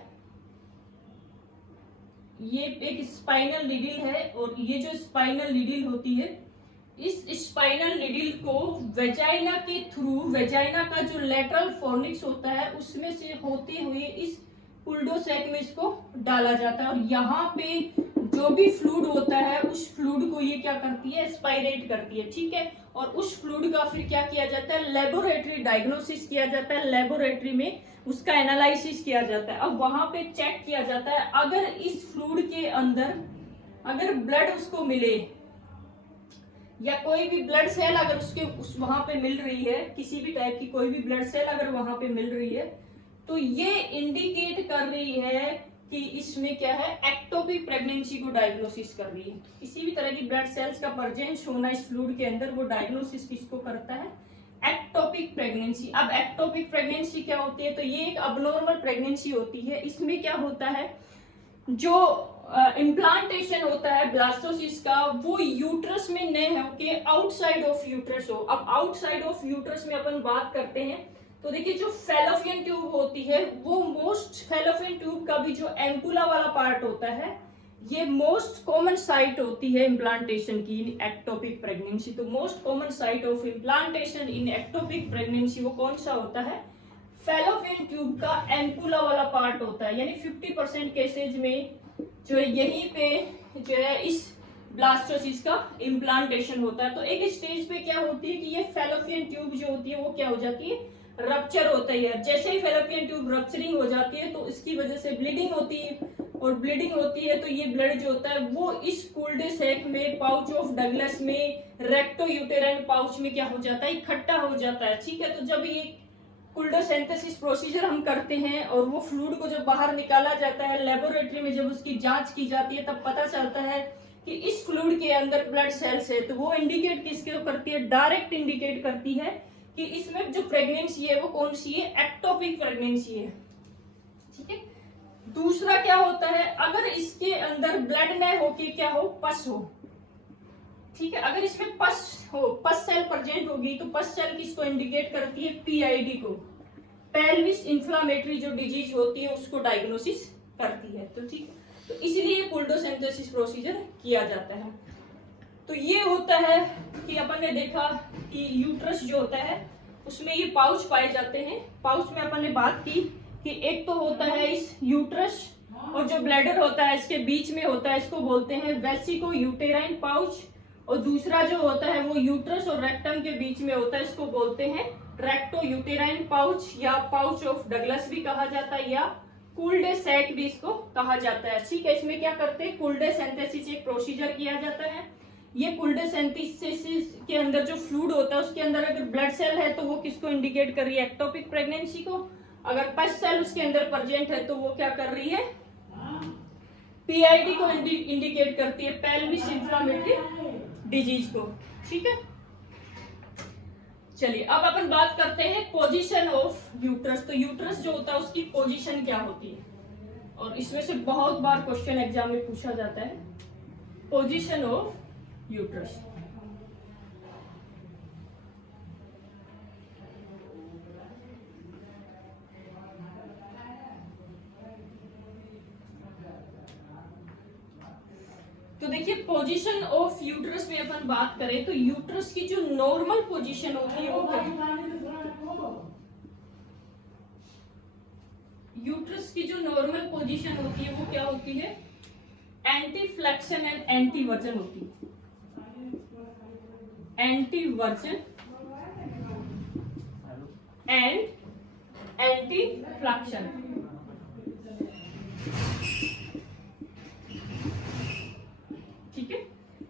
ये एक स्पाइनल निडिल है। और ये जो स्पाइनल निडिल होती है इस स्पाइनल निडिल को वेजाइना के थ्रू, वेजाइना का जो लेटरल फोर्निक्स होता है उसमें से होते हुए इस कुल्डोसैक में इसको डाला जाता है। और यहाँ पे जो भी फ्लूइड होता है उस फ्लूइड को ये क्या करती है, एस्पायरेट करती है। ठीक है, और उस फ्लूइड का फिर क्या किया जाता है, लेबोरेटरी डायग्नोसिस किया जाता है, लेबोरेटरी में उसका एनालिसिस किया जाता है। अब वहां पे चेक किया जाता है अगर इस फ्लूइड के अंदर अगर ब्लड उसको मिले या कोई भी ब्लड सेल अगर उस वहां पे मिल रही है, किसी भी टाइप की कोई भी ब्लड सेल अगर वहां पे मिल रही है, तो ये इंडिकेट कर रही है कि इसमें क्या है, एक्टोपिक प्रेगनेंसी को डायग्नोसिस कर रही है। किसी भी तरह की ब्लड सेल्स का प्रेजेंस होना इस फ्लूइड के अंदर वो डायग्नोसिस किसको करता है, एक्टोपिक एक्टोपिक प्रेगनेंसी। अब एक्टोपिक प्रेगनेंसी क्या होती है, तो ये एक अबनॉर्मल प्रेगनेंसी होती है। इसमें क्या होता है, जो इम्प्लांटेशन होता है ब्लास्टोसिस्ट का, वो यूट्रस में न होके आउटसाइड ऑफ यूट्रस हो। अब आउटसाइड ऑफ यूट्रस में अपन बात करते हैं तो देखिए, जो फैलोपियन ट्यूब होती है वो मोस्ट, फैलोपियन ट्यूब का भी जो एम्पुला वाला पार्ट होता है, ये मोस्ट कॉमन साइट होती है इम्प्लांटेशन की इन एक्टोपिक प्रेगनेंसी। तो most common site of implantation in ectopic pregnancy वो कौन सा होता है, फैलोपियन ट्यूब का एम्पुला वाला पार्ट होता है। यानी 50% केसेज में जो है यहीं पे जो है इस ब्लास्टोसिस का इम्प्लांटेशन होता है। तो एक स्टेज पे क्या होती है कि ये फैलोपियन ट्यूब जो होती है वो क्या हो जाती है, रप्चर होता है। जैसे ही फैलोपियन ट्यूब रप्चरिंग हो जाती है तो इसकी वजह से ब्लीडिंग होती है, और ब्लीडिंग होती है तो ये ब्लड जो होता है वो इस कुल्डे सैक में, पाउच ऑफ डगलस में, रेक्टो यूटेराइन पाउच में क्या हो जाता है, इकट्ठा हो जाता है। ठीक है, तो जब ये कुल्डोसेंथेसिस प्रोसीजर हम करते हैं और वो फ्लूइड को जब बाहर निकाला जाता है लेबोरेटरी में, जब उसकी जांच की जाती है तब पता चलता है कि इस फ्लूइड के अंदर ब्लड सेल्स है। तो वो इंडिकेट किसको करती है, डायरेक्ट इंडिकेट करती है कि इसमें जो प्रेगनेंसी है वो कौन सी है, एक्टोपिक प्रेगनेंसी है। ठीक है, दूसरा क्या होता है, अगर इसके अंदर ब्लड न होके क्या हो, पस हो। ठीक है, अगर इसमें पस हो, पस सेल प्रेजेंट होगी तो पस सेल किसको इंडिकेट करती है, पीआईडी को, पेल्विस इंफ्लेमेटरी जो डिजीज होती है उसको डायग्नोसिस करती है। तो ठीक, तो इसलिए कुल्डोसेंथेसिस प्रोसीजर किया जाता है। तो ये होता है कि अपन ने देखा कि यूट्रस जो होता है उसमें ये पाउच पाए जाते हैं। पाउच में अपन ने बात की कि एक तो होता है इस यूट्रस, और जो ब्लैडर होता है इसके बीच में होता है, इसको बोलते हैं वेसिको यूटेराइन पाउच। और दूसरा जो होता है वो यूट्रस और रेक्टम के बीच में होता है, इसको बोलते हैं रेक्टो यूटेराइन पाउच, या पाउच ऑफ डगलस भी कहा जाता है, या कुल्डे सैक भी इसको कहा जाता है। ठीक है, इसमें क्या करते हैं, कुल्डोसेंथेसिस एक प्रोसीजर किया जाता है। ये कुल्डोसेंथेसिस के अंदर जो फ्लूइड होता है उसके अंदर अगर ब्लड सेल है तो वो किसको इंडिकेट कर रही है, एक्टोपिक प्रेगनेंसी को। अगर पस सेल उसके अंदर प्रेजेंट है तो वो क्या कर रही है, पीआईडी को इंडिकेट करती है, पेल्विस इंफ्लेमेटरी डिजीज को। ठीक है, चलिए अब अपन बात करते हैं पोजीशन ऑफ यूट्रस। तो यूट्रस जो होता है उसकी पोजीशन क्या होती है, और इसमें से बहुत बार क्वेश्चन एग्जाम में पूछा जाता है, पोजीशन ऑफ यूट्रस। तो देखिए, पोजीशन ऑफ यूट्रस में अपन बात करें तो यूट्रस की जो नॉर्मल पोजीशन होती है वो क्या, यूट्रस की जो नॉर्मल पोजीशन होती है वो क्या होती है, anti flexion and anti version होती है। Anti version and anti flexion. ठीक है,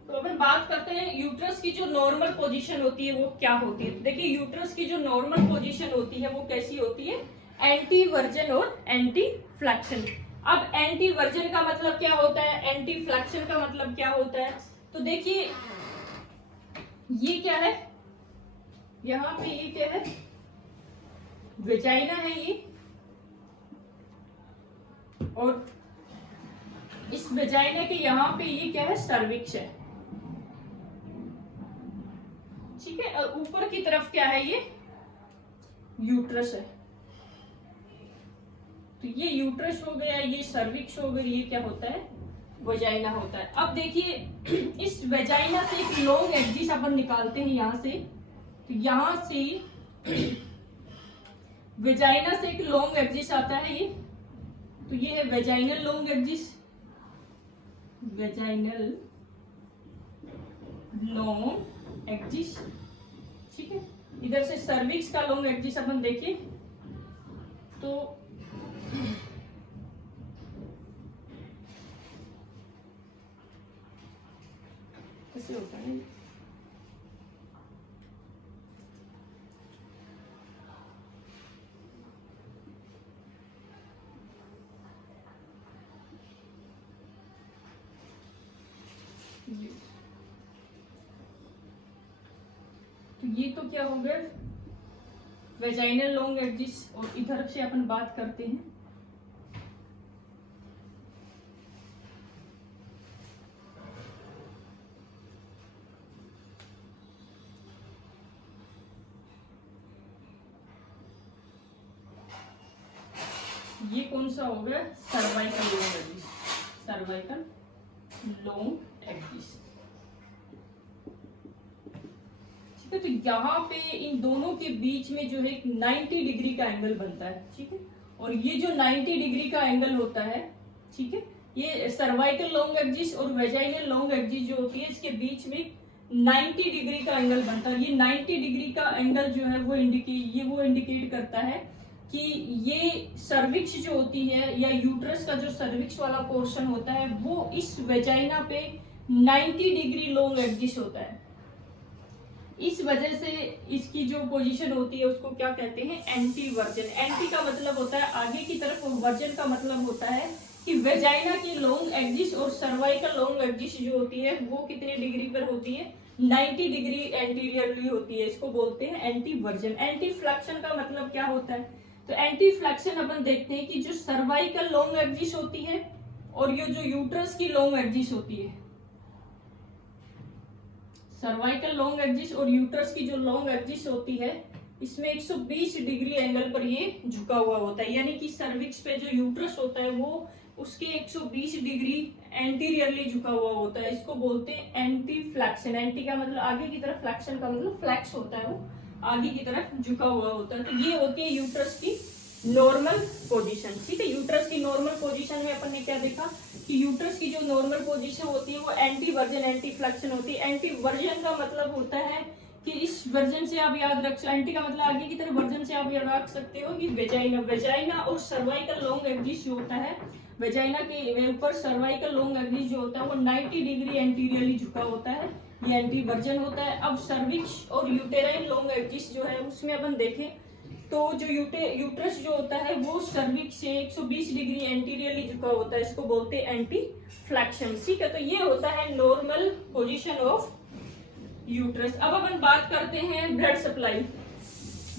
तो अपन बात करते हैं यूट्रस की जो नॉर्मल पोजीशन होती है वो क्या होती है। देखिए, यूट्रस की जो नॉर्मल पोजीशन होती है वो कैसी होती है, एंटी वर्जन और एंटी फ्लेक्शन। अब एंटी वर्जन का मतलब क्या होता है, एंटी फ्लेक्शन का मतलब क्या होता है, तो देखिए ये क्या है, यहाँ पे ये क्या है, वेजाइना है ये, और इस वेजाइना के यहाँ पे ये क्या है, सर्विक्स है। ठीक है, और ऊपर की तरफ क्या है, ये यूट्रस है। तो ये यूट्रस हो गया, ये सर्विक्स हो गई, ये क्या होता है, वेजाइना होता है। अब देखिए, इस वेजाइना से एक लॉन्ग एक्सिस अपन निकालते हैं यहाँ से, तो यहाँ से वेजाइना से एक लॉन्ग एक्सिस आता है ये, तो ये है vaginal long axis, vaginal long axis. ठीक है, इधर से सर्विक्स का लॉन्ग एक्सिस अपन देखें तो कैसे होता है, तो ये तो क्या हो गया, वेजाइनल लॉन्ग एक्सिस, और इधर से अपन बात करते हैं ये कौन सा हो गया, cervical long axis, cervical long axis. ठीक है, तो यहाँ पे इन दोनों के बीच में जो है एक 90 डिग्री का एंगल बनता है। ठीक है, और ये जो 90 डिग्री का एंगल होता है, ठीक है, ये सर्वाइकल लॉन्ग एक्सिस और वेजाइनल लॉन्ग एक्सिस जो होती है इसके बीच में 90 डिग्री का एंगल बनता है। ये 90 डिग्री का एंगल जो है वो इंडिकेट करता है कि ये सर्विक्स जो होती है या यूट्रस का जो सर्विक्स वाला पोर्शन होता है वो इस वेजाइना पे 90 डिग्री लॉन्ग एक्सिस होता है। इस वजह से इसकी जो पोजीशन होती है उसको क्या कहते हैं, एंटी वर्जन। एंटी का मतलब होता है आगे की तरफ, और वर्जन का मतलब होता है कि वेजाइना की लॉन्ग एक्सिस और सर्वाइकल लॉन्ग एक्सिस जो होती है वो कितने डिग्री पर होती है, 90 डिग्री एंटीरियरली होती है। इसको बोलते हैं एंटी वर्जन। एंटी फ्लेक्शन का मतलब क्या होता है, तो एंटी फ्लेक्शन अपन देखते हैं कि जो सर्वाइकल लॉन्ग एक्सिस होती है और ये जो यूट्रस की लॉन्ग एक्सिस होती है, सर्वाइकल लॉन्ग एक्सिस और यूट्रस की जो लॉन्ग एक्सिस होती है इसमें 120 डिग्री एंगल पर ये झुका हुआ होता है। यानी कि सर्विक्स पे जो यूट्रस होता है वो उसके 120 डिग्री एंटीरियरली झुका हुआ होता है। इसको बोलते हैं एंटी फ्लेक्शन। एंटी का मतलब आगे की तरफ, फ्लेक्शन का मतलब फ्लेक्स होता है, वो आगे की तरफ झुका हुआ होता है। तो ये होती है यूट्रस की नॉर्मल पोजीशन। ठीक है, यूट्रस की नॉर्मल पोजीशन में अपन ने क्या देखा कि यूट्रस की जो नॉर्मल पोजीशन होती है वो एंटी वर्जन, एंटी फ्लेक्शन होती है। एंटी वर्जन का मतलब होता है कि इस वर्जन से आप याद रख, एंटी का मतलब आगे की तरफ, वर्जन से आप याद रख सकते हो कि वेजाइना, वेजाइना और सर्वाइकल लॉन्ग एक्सिस जो होता है, वेजाइना के ऊपर सर्वाइकल लॉन्ग एक्सिस जो होता है वो 90 डिग्री एंटीरियरली झुका होता है, ये एंटी वर्जन होता है। अब सर्विक्स और यूटेराइन लॉन्ग एक्सिस जो है उसमें अपन देखें तो जो यूट्रस जो होता है वो सर्विक्स से 120 डिग्री एंटीरियरली झुका होता है, इसको बोलते हैं एंटी फ्लेक्शन। ठीक है, तो ये होता है नॉर्मल पोजीशन ऑफ यूट्रस। अब अपन बात करते हैं ब्लड सप्लाई।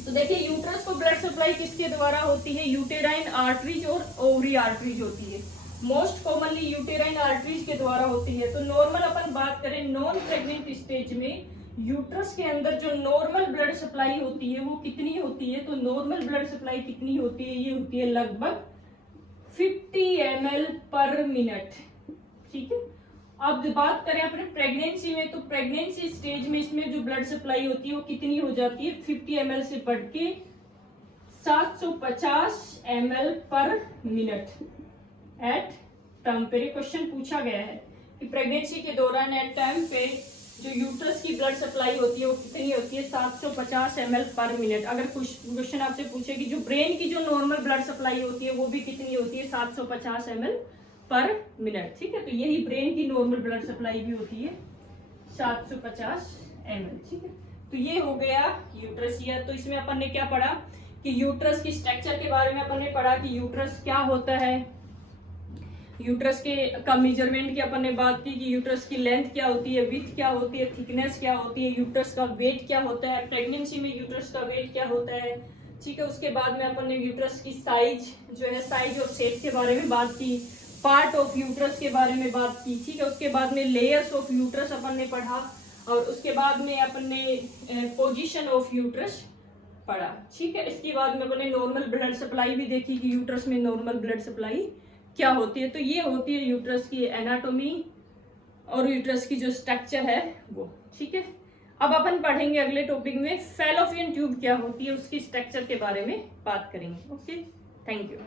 तो देखिए यूट्रस को ब्लड सप्लाई किसके द्वारा होती है, यूटेराइन आर्टरीज और ओवरी आर्टरीज होती है। मोस्ट कॉमनली यूटेराइन आर्टरीज के द्वारा होती है। तो नॉर्मल अपन बात करें नॉन प्रेग्नेंट स्टेज में यूट्रस के अंदर जो नॉर्मल ब्लड सप्लाई होती है वो कितनी होती है, तो नॉर्मल ब्लड सप्लाई कितनी होती है, ये होती है लगभग 50 ml पर मिनट। ठीक है, अब बात करें अपने प्रेगनेंसी में, तो प्रेगनेंसी स्टेज में इसमें जो ब्लड सप्लाई होती है वो कितनी हो जाती है, 50 ml से बढ़ के 750 ml पर मिनट एट टर्म पे। क्वेश्चन पूछा गया है कि प्रेगनेंसी के दौरान एट टाइम पे जो यूट्रस की ब्लड सप्लाई होती है वो कितनी होती है, 750 ml पर मिनट। अगर क्वेश्चन आपसे पूछे कि जो ब्रेन की जो नॉर्मल ब्लड सप्लाई होती है वो भी कितनी होती है, 750 ml पर मिनट। ठीक है, तो यही ब्रेन की नॉर्मल ब्लड सप्लाई भी होती है 750 ml। ठीक है, तो ये हो गया यूट्रस ईयर। तो इसमें अपन ने क्या पढ़ा कि यूट्रस की स्ट्रक्चर के बारे में अपन ने पढ़ा कि यूट्रस क्या होता है, यूट्रस के का मेजरमेंट की अपन ने बात की कि यूट्रस की लेंथ क्या होती है, विड्थ क्या होती है, थिकनेस क्या होती है, यूट्रस का वेट क्या होता है, प्रेगनेंसी में यूट्रस का वेट क्या होता है। ठीक है, उसके बाद में अपन ने यूट्रस की साइज जो है, साइज और शेप के बारे में बात की, पार्ट ऑफ यूट्रस के बारे में बात की। ठीक है, उसके बाद में लेयर्स ऑफ यूट्रस अपन ने पढ़ा, और उसके बाद में अपन ने पोजीशन ऑफ यूट्रस पढ़ा। ठीक है, इसके बाद में अपन ने नॉर्मल ब्लड सप्लाई भी देखी कि यूट्रस में नॉर्मल ब्लड सप्लाई क्या होती है। तो ये होती है यूट्रस की एनाटॉमी और यूट्रस की जो स्ट्रक्चर है वो। ठीक है, अब अपन पढ़ेंगे अगले टॉपिक में फैलोपियन ट्यूब क्या होती है, उसकी स्ट्रक्चर के बारे में बात करेंगे। Okay, thank you.